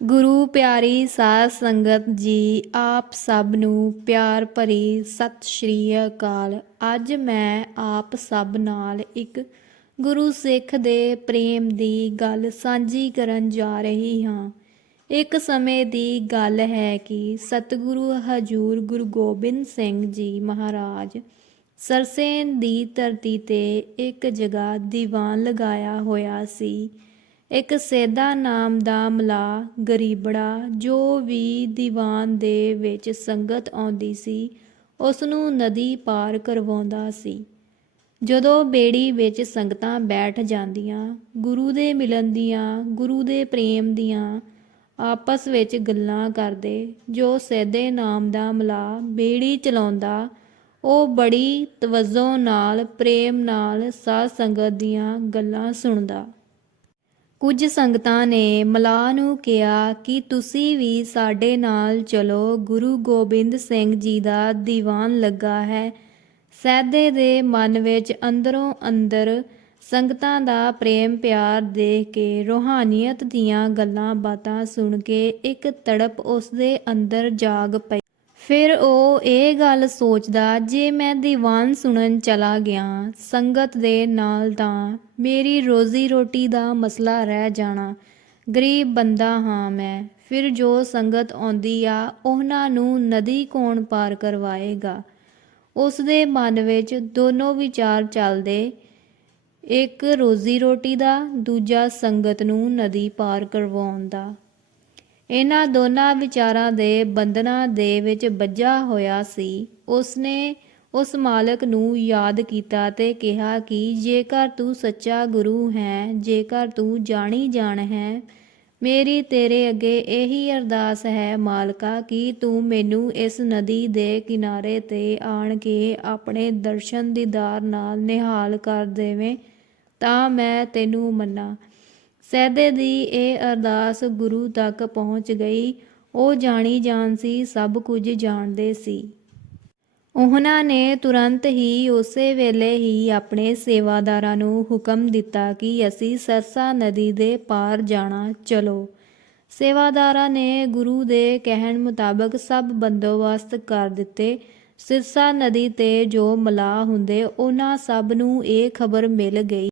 ਗੁਰੂ ਪਿਆਰੀ ਸਾਧ ਸੰਗਤ ਜੀ, ਆਪ ਸਭ ਨੂੰ ਪਿਆਰ ਭਰੀ ਸਤਿ ਸ਼੍ਰੀ ਅਕਾਲ। ਅੱਜ ਮੈਂ ਆਪ ਸਭ ਨਾਲ ਇੱਕ ਗੁਰੂ ਸਿੱਖ ਦੇ ਪ੍ਰੇਮ ਦੀ ਗੱਲ ਸਾਂਝੀ ਕਰਨ ਜਾ ਰਹੀ ਹਾਂ। ਇੱਕ ਸਮੇਂ ਦੀ ਗੱਲ ਹੈ ਕਿ ਸਤਿਗੁਰੂ ਹਜੂਰ ਗੁਰੂ ਗੋਬਿੰਦ ਸਿੰਘ ਜੀ ਮਹਾਰਾਜ ਸਰਸੇਨ ਦੀ ਧਰਤੀ ਤੇ ਇੱਕ ਜਗ੍ਹਾ ਦੀਵਾਨ ਲਗਾਇਆ ਹੋਇਆ ਸੀ। ਇੱਕ ਸੇਦਾ ਨਾਮ ਦਾ ਮਲਾ ਗਰੀਬੜਾ ਜੋ ਵੀ ਦੀਵਾਨ ਦੇ ਵਿੱਚ ਸੰਗਤ ਆਉਂਦੀ ਸੀ ਉਸ ਨੂੰ ਨਦੀ ਪਾਰ ਕਰਵਾਉਂਦਾ ਸੀ। ਜਦੋਂ ਬੇੜੀ ਵਿੱਚ ਸੰਗਤਾਂ ਬੈਠ ਜਾਂਦੀਆਂ, ਗੁਰੂ ਦੇ ਮਿਲਣ ਦੀਆਂ, ਗੁਰੂ ਦੇ ਪ੍ਰੇਮ ਦੀਆਂ ਆਪਸ ਵਿੱਚ ਗੱਲਾਂ ਕਰਦੇ, ਜੋ ਸੇਦੇ ਨਾਮ ਦਾ ਮਲਾ ਬੇੜੀ ਚਲਾਉਂਦਾ, ਉਹ ਬੜੀ ਤਵੱਜੋ ਨਾਲ, ਪ੍ਰੇਮ ਨਾਲ ਸਾਧ ਸੰਗਤ ਦੀਆਂ ਗੱਲਾਂ ਸੁਣਦਾ। ਕੁਝ ਸੰਗਤਾਂ ਨੇ ਮਲਾਹ ਨੂੰ ਕਿਹਾ ਕਿ ਤੁਸੀਂ ਵੀ ਸਾਡੇ ਨਾਲ ਚਲੋ। ਗੁਰੂ ਗੋਬਿੰਦ ਸਿੰਘ ਜੀ ਦਾ ਦੀਵਾਨ ਲੱਗਾ ਹੈ। ਸਹਿਦੇ ਦੇ ਮਨ ਵਿੱਚ ਅੰਦਰੋਂ ਅੰਦਰ ਸੰਗਤਾਂ ਦਾ ਪ੍ਰੇਮ ਪਿਆਰ ਦੇਖ ਕੇ, ਰੋਹਾਨੀਅਤ ਦੀਆਂ ਗੱਲਾਂ ਬਾਤਾਂ ਸੁਣ ਕੇ ਇੱਕ ਤੜਪ ਉਸ ਦੇ ਅੰਦਰ ਜਾਗ ਪਈ। ਫਿਰ ਉਹ ਇਹ ਗੱਲ ਸੋਚਦਾ, ਜੇ ਮੈਂ ਦੀਵਾਨ ਸੁਣਨ ਚਲਾ ਗਿਆ, ਸੰਗਤ ਦੇ ਨਾਲ ਤਾਂ ਮੇਰੀ ਰੋਜ਼ੀ ਰੋਟੀ ਦਾ ਮਸਲਾ ਰਹਿ ਜਾਣਾ। ਗਰੀਬ ਬੰਦਾ ਹਾਂ ਮੈਂ, ਫਿਰ ਜੋ ਸੰਗਤ ਆਉਂਦੀ ਆ, ਉਹਨਾਂ ਨੂੰ ਨਦੀ ਕੌਣ ਪਾਰ ਕਰਵਾਏਗਾ? ਉਸ ਦੇ ਮਨ ਵਿੱਚ ਦੋਨੋਂ ਵਿਚਾਰ ਚੱਲਦੇ, ਇੱਕ ਰੋਜ਼ੀ ਰੋਟੀ ਦਾ, ਦੂਜਾ ਸੰਗਤ ਨੂੰ ਨਦੀ ਪਾਰ ਕਰਵਾਉਣ ਦਾ। ਇਹਨਾਂ ਦੋਨਾਂ ਵਿਚਾਰਾਂ ਦੇ ਬੰਧਨਾਂ ਦੇ ਵਿੱਚ ਬੱਝਾ ਹੋਇਆ ਸੀ। ਉਸਨੇ ਉਸ ਮਾਲਕ ਨੂੰ ਯਾਦ ਕੀਤਾ ਤੇ ਕਿਹਾ ਕਿ ਜੇਕਰ ਤੂੰ ਸੱਚਾ ਗੁਰੂ ਹੈ, ਜੇਕਰ ਤੂੰ ਜਾਣੀ ਜਾਣ ਹੈ, ਮੇਰੀ ਤੇਰੇ ਅੱਗੇ ਇਹੀ ਅਰਦਾਸ ਹੈ ਮਾਲਕਾ ਕਿ ਤੂੰ ਮੈਨੂੰ ਇਸ ਨਦੀ ਦੇ ਕਿਨਾਰੇ ਤੇ ਆਣ ਕੇ ਆਪਣੇ ਦਰਸ਼ਨ ਦੀਦਾਰ ਨਾਲ ਨਿਹਾਲ ਕਰ ਦੇਵੇਂ, ਤਾਂ ਮੈਂ ਤੈਨੂੰ ਮੰਨਾਂ। ਸਹਿਦੇ ਦੀ ਇਹ ਅਰਦਾਸ ਗੁਰੂ ਤੱਕ ਪਹੁੰਚ ਗਈ। ਉਹ ਜਾਣੀ ਜਾਣ ਸੀ, ਸਭ ਕੁਝ ਜਾਣਦੇ ਸੀ। ਉਹਨਾਂ ਨੇ ਤੁਰੰਤ ਹੀ ਉਸੇ ਵੇਲੇ ਹੀ ਆਪਣੇ ਸੇਵਾਦਾਰਾਂ ਨੂੰ ਹੁਕਮ ਦਿੱਤਾ ਕਿ ਅਸੀਂ ਸਰਸਾ ਨਦੀ ਦੇ ਪਾਰ ਜਾਣਾ, ਚਲੋ। ਸੇਵਾਦਾਰਾਂ ਨੇ ਗੁਰੂ ਦੇ ਕਹਿਣ ਮੁਤਾਬਕ ਸਭ ਬੰਦੋਬਸਤ ਕਰ ਦਿੱਤੇ। ਸਿਰਸਾ ਨਦੀ ਤੇ ਜੋ ਮਲਾਹ ਹੁੰਦੇ, ਉਹਨਾਂ ਸਭ ਨੂੰ ਇਹ ਖਬਰ ਮਿਲ ਗਈ।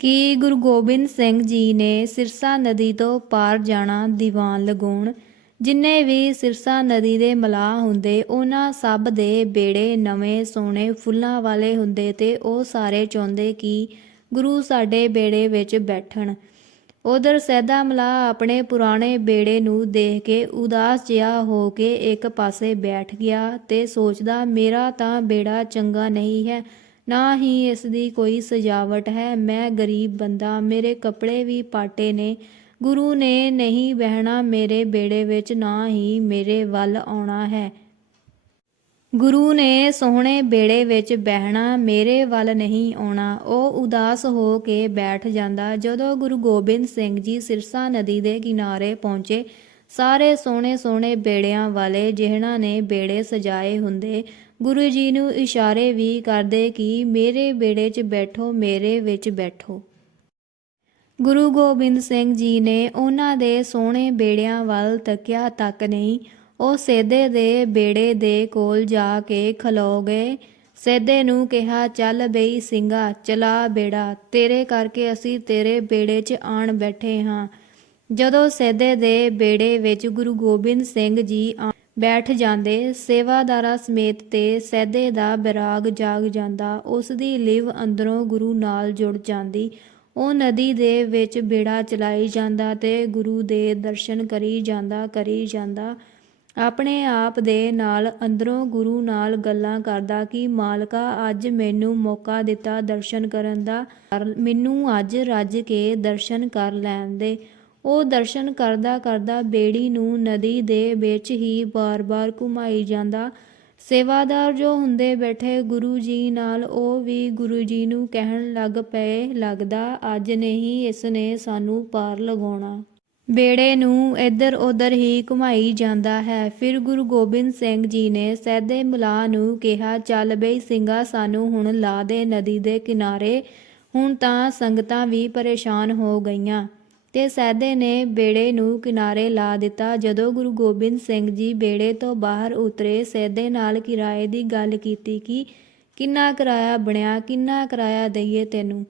ਕਿ ਗੁਰੂ ਗੋਬਿੰਦ ਸਿੰਘ ਜੀ ਨੇ ਸਿਰਸਾ ਨਦੀ ਤੋਂ ਪਾਰ ਜਾਣਾ ਦੀਵਾਨ ਲਗਾਉਣ ਜਿੰਨੇ ਵੀ ਸਿਰਸਾ ਨਦੀ ਦੇ ਮਲਾਹ ਹੁੰਦੇ, ਉਹਨਾਂ ਸਭ ਦੇ ਬੇੜੇ ਨਵੇਂ ਸੋਹਣੇ ਫੁੱਲਾਂ ਵਾਲੇ ਹੁੰਦੇ ਤੇ ਉਹ ਸਾਰੇ ਚਾਹੁੰਦੇ ਕਿ ਗੁਰੂ ਸਾਡੇ ਬੇੜੇ ਵਿੱਚ ਬੈਠਣ। ਉਧਰ ਸੈਦਾ ਮਲਾਹ ਆਪਣੇ ਪੁਰਾਣੇ ਬੇੜੇ ਨੂੰ ਦੇਖ ਕੇ ਉਦਾਸ ਜਿਹਾ ਹੋ ਕੇ ਇੱਕ ਪਾਸੇ ਬੈਠ ਗਿਆ ਤੇ ਸੋਚਦਾ, ਮੇਰਾ ਤਾਂ ਬੇੜਾ ਚੰਗਾ ਨਹੀਂ ਹੈ ਨਾ ਹੀ ਇਸ ਦੀ ਕੋਈ ਸਜਾਵਟ ਹੈ। ਮੈਂ ਗਰੀਬ ਬੰਦਾ, ਮੇਰੇ ਕੱਪੜੇ ਵੀ ਪਾਟੇ ਨੇ। ਗੁਰੂ ਨੇ ਨਹੀਂ ਬਹਿਣਾ ਮੇਰੇ ਬੇੜੇ ਵਿੱਚ, ਨਾ ਹੀ ਮੇਰੇ ਵੱਲ ਆਉਣਾ ਹੈ। ਗੁਰੂ ਨੇ ਸੋਹਣੇ ਬੇੜੇ ਵਿੱਚ ਬਹਿਣਾ, ਮੇਰੇ ਵੱਲ ਨਹੀਂ ਆਉਣਾ। ਉਹ ਉਦਾਸ ਹੋ ਕੇ ਬੈਠ ਜਾਂਦਾ। ਜਦੋਂ ਗੁਰੂ ਗੋਬਿੰਦ ਸਿੰਘ ਜੀ ਸਿਰਸਾ ਨਦੀ ਦੇ ਕਿਨਾਰੇ ਪਹੁੰਚੇ ਸਾਰੇ ਸੋਹਣੇ ਸੋਹਣੇ ਬੇੜਿਆਂ ਵਾਲੇ ਜਿਹਨਾਂ ਨੇ ਬੇੜੇ ਸਜਾਏ ਹੁੰਦੇ, ਗੁਰੂ ਜੀ ਨੂੰ ਇਸ਼ਾਰੇ ਵੀ ਕਰਦੇ ਕਿ ਮੇਰੇ ਬੇੜੇ 'ਚ ਬੈਠੋ, ਮੇਰੇ ਵਿੱਚ ਬੈਠੋ। ਗੁਰੂ ਗੋਬਿੰਦ ਸਿੰਘ ਜੀ ਨੇ ਉਹਨਾਂ ਦੇ ਸੋਹਣੇ ਬੇੜਿਆਂ ਵੱਲ ਤੱਕਿਆ ਤੱਕ ਨਹੀਂ, ਉਹ ਸੇਦੇ ਦੇ ਬੇੜੇ ਦੇ ਕੋਲ ਜਾ ਕੇ ਖਲੋ ਗਏ। ਸੇਦੇ ਨੂੰ ਕਿਹਾ, ਚੱਲ ਬਈ ਸਿੰਘਾ, ਚਲਾ ਬੇੜਾ, ਤੇਰੇ ਕਰਕੇ ਅਸੀਂ ਤੇਰੇ ਬੇੜੇ 'ਚ ਆਣ ਬੈਠੇ ਹਾਂ। ਜਦੋਂ ਸੇਦੇ ਦੇ ਬੇੜੇ ਵਿੱਚ ਗੁਰੂ ਗੋਬਿੰਦ ਸਿੰਘ ਜੀ ਬੈਠ ਜਾਂਦੇ, ਸੇਵਾਦਾਰਾ ਸਮੇਤ ਤੇ ਸੈਦੇ ਦਾ ਬਿਰਾਗ ਜਾਗ ਜਾਂਦਾ, ਉਸ ਦੀ ਲਿਵ ਅੰਦਰੋਂ ਗੁਰੂ ਨਾਲ ਜੁੜ ਜਾਂਦੀ। ਉਹ ਨਦੀ ਦੇ ਵਿੱਚ ਬੇੜਾ ਚਲਾਈ ਜਾਂਦਾ ਤੇ ਗੁਰੂ ਦੇ ਦਰਸ਼ਨ ਕਰੀ ਜਾਂਦਾ ਕਰੀ ਜਾਂਦਾ। ਆਪਣੇ ਆਪ ਦੇ ਨਾਲ ਅੰਦਰੋਂ ਗੁਰੂ ਨਾਲ ਗੱਲਾਂ ਕਰਦਾ ਕਿ, ਮਾਲਕਾ, ਅੱਜ ਮੈਨੂੰ ਮੌਕਾ ਦਿੱਤਾ ਦਰਸ਼ਨ ਕਰਨ ਦਾ। ਮੈਨੂੰ ਅੱਜ ਰੱਜ ਕੇ ਦਰਸ਼ਨ ਕਰ ਲੈਣ ਦੇ। ਉਹ ਦਰਸ਼ਨ ਕਰਦਾ ਕਰਦਾ ਬੇੜੀ ਨੂੰ ਨਦੀ ਦੇ ਵਿੱਚ ਹੀ ਬਾਰ-ਬਾਰ ਘੁਮਾਈ ਜਾਂਦਾ। ਸੇਵਾਦਾਰ ਜੋ ਹੁੰਦੇ ਬੈਠੇ ਗੁਰੂ ਜੀ ਨਾਲ, ਉਹ ਵੀ ਗੁਰੂ ਜੀ ਨੂੰ ਕਹਿਣ ਲੱਗ ਪਏ, ਲੱਗਦਾ ਅੱਜ ਨਹੀਂ ਇਸ ਨੇ ਸਾਨੂੰ ਪਾਰ ਲਗਾਉਣਾ। ਬੇੜੇ ਨੂੰ ਇੱਧਰ ਉੱਧਰ ਹੀ ਘੁਮਾਈ ਜਾਂਦਾ ਹੈ। ਫਿਰ ਗੁਰੂ ਗੋਬਿੰਦ ਸਿੰਘ ਜੀ ਨੇ ਸੈਦੇ ਮੁਲਾ ਨੂੰ ਕਿਹਾ, ਚੱਲ ਬਈ ਸਿੰਘਾ ਸਾਨੂੰ ਹੁਣ ਲਾ ਦੇ ਨਦੀ ਦੇ ਕਿਨਾਰੇ। ਹੁਣ ਤਾਂ ਸੰਗਤਾਂ ਵੀ ਪਰੇਸ਼ਾਨ ਹੋ ਗਈਆਂ। ਤੇ ਸੈਦੇ ਨੇ ਬੇੜੇ ਨੂੰ ਕਿਨਾਰੇ ਲਾ ਦਿੱਤਾ। ਜਦੋਂ ਗੁਰੂ ਗੋਬਿੰਦ ਸਿੰਘ ਜੀ ਬੇੜੇ ਤੋਂ ਬਾਹਰ ਉਤਰੇ, ਸੈਦੇ ਨਾਲ ਕਿਰਾਏ ਦੀ ਗੱਲ ਕੀਤੀ ਕਿ ਕਿੰਨਾ ਕਿਰਾਇਆ ਬਣਿਆ, ਕਿੰਨਾ ਕਿਰਾਇਆ ਦਈਏ ਤੈਨੂੰ?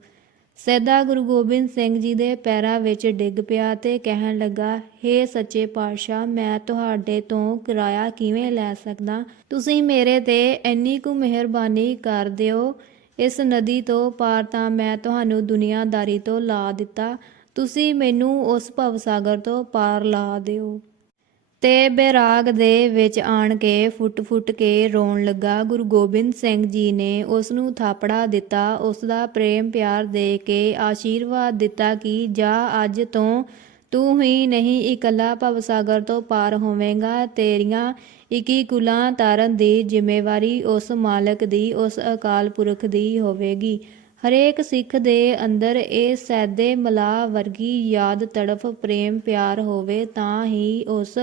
ਸੈਦਾ ਗੁਰੂ ਗੋਬਿੰਦ ਸਿੰਘ ਜੀ ਦੇ ਪੈਰਾਂ ਵਿੱਚ ਡਿੱਗ ਪਿਆ ਤੇ ਕਹਿਣ ਲੱਗਾ, ਹੇ ਸੱਚੇ ਪਾਤਸ਼ਾਹ, ਮੈਂ ਤੁਹਾਡੇ ਤੋਂ ਕਿਰਾਇਆ ਕਿਵੇਂ ਲੈ ਸਕਦਾ? ਤੁਸੀਂ ਮੇਰੇ ਤੇ ਇੰਨੀ ਕੁ ਮਿਹਰਬਾਨੀ ਕਰ ਦਿਓ। ਇਸ ਨਦੀ ਤੋਂ ਪਾਰ ਤਾਂ ਮੈਂ ਤੁਹਾਨੂੰ ਦੁਨੀਆਦਾਰੀ ਤੋਂ ਲਾ ਦਿੱਤਾ। ਤੁਸੀਂ ਮੈਨੂੰ ਉਸ ਭਵ ਸਾਗਰ ਤੋਂ ਪਾਰ ਲਾ ਦਿਓ। ਤੇ ਬੈਰਾਗ ਦੇ ਵਿੱਚ ਆਣ ਕੇ ਫੁੱਟ-ਫੁੱਟ ਕੇ ਰੋਣ ਲੱਗਾ। ਗੁਰੂ ਗੋਬਿੰਦ ਸਿੰਘ ਜੀ ਨੇ ਉਸ ਨੂੰ ਥਾਪੜਾ ਦਿੱਤਾ। ਉਸ ਦਾ ਪ੍ਰੇਮ ਪਿਆਰ ਦੇ ਕੇ ਆਸ਼ੀਰਵਾਦ ਦਿੱਤਾ ਕਿ ਜਾ ਅੱਜ ਤੋਂ ਤੂੰ ਹੀ ਨਹੀਂ ਇਕੱਲਾ ਭਵਸਾਗਰ ਤੋਂ ਪਾਰ ਹੋਵੇਂਗਾ। ਤੇਰੀਆਂ ਇੱਕੀ ਕੁਲਾਂ ਤਾਰਨ ਦੀ ਜ਼ਿੰਮੇਵਾਰੀ ਉਸ ਮਾਲਕ ਦੀ, ਉਸ ਅਕਾਲ ਪੁਰਖ ਦੀ ਹੋਵੇਗੀ। ਹਰੇਕ ਸਿੱਖ ਦੇ ਅੰਦਰ ਇਹ ਸੈਦੇ ਮਲਾ ਵਰਗੀ ਯਾਦ ਤੜਫ ਪ੍ਰੇਮ ਪਿਆਰ ਹੋਵੇ ਤਾਂ ਹੀ ਉਸ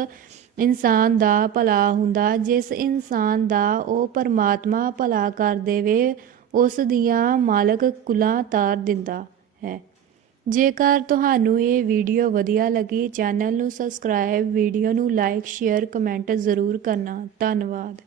ਇਨਸਾਨ ਦਾ ਭਲਾ ਹੁੰਦਾ। ਜਿਸ ਇਨਸਾਨ ਦਾ ਉਹ ਪਰਮਾਤਮਾ ਭਲਾ ਕਰ ਦੇਵੇ, ਉਸ ਦੀਆਂ ਮਾਲਕ ਕੁਲਾਂ ਤਾਰ ਦਿੰਦਾ ਹੈ। ਜੇਕਰ ਤੁਹਾਨੂੰ ਇਹ ਵੀਡੀਓ ਵਧੀਆ ਲੱਗੀ, ਚੈਨਲ ਨੂੰ ਸਬਸਕ੍ਰਾਈਬ, ਵੀਡੀਓ ਨੂੰ ਲਾਈਕ, ਸ਼ੇਅਰ, ਕਮੈਂਟ ਜ਼ਰੂਰ ਕਰਨਾ। ਧੰਨਵਾਦ।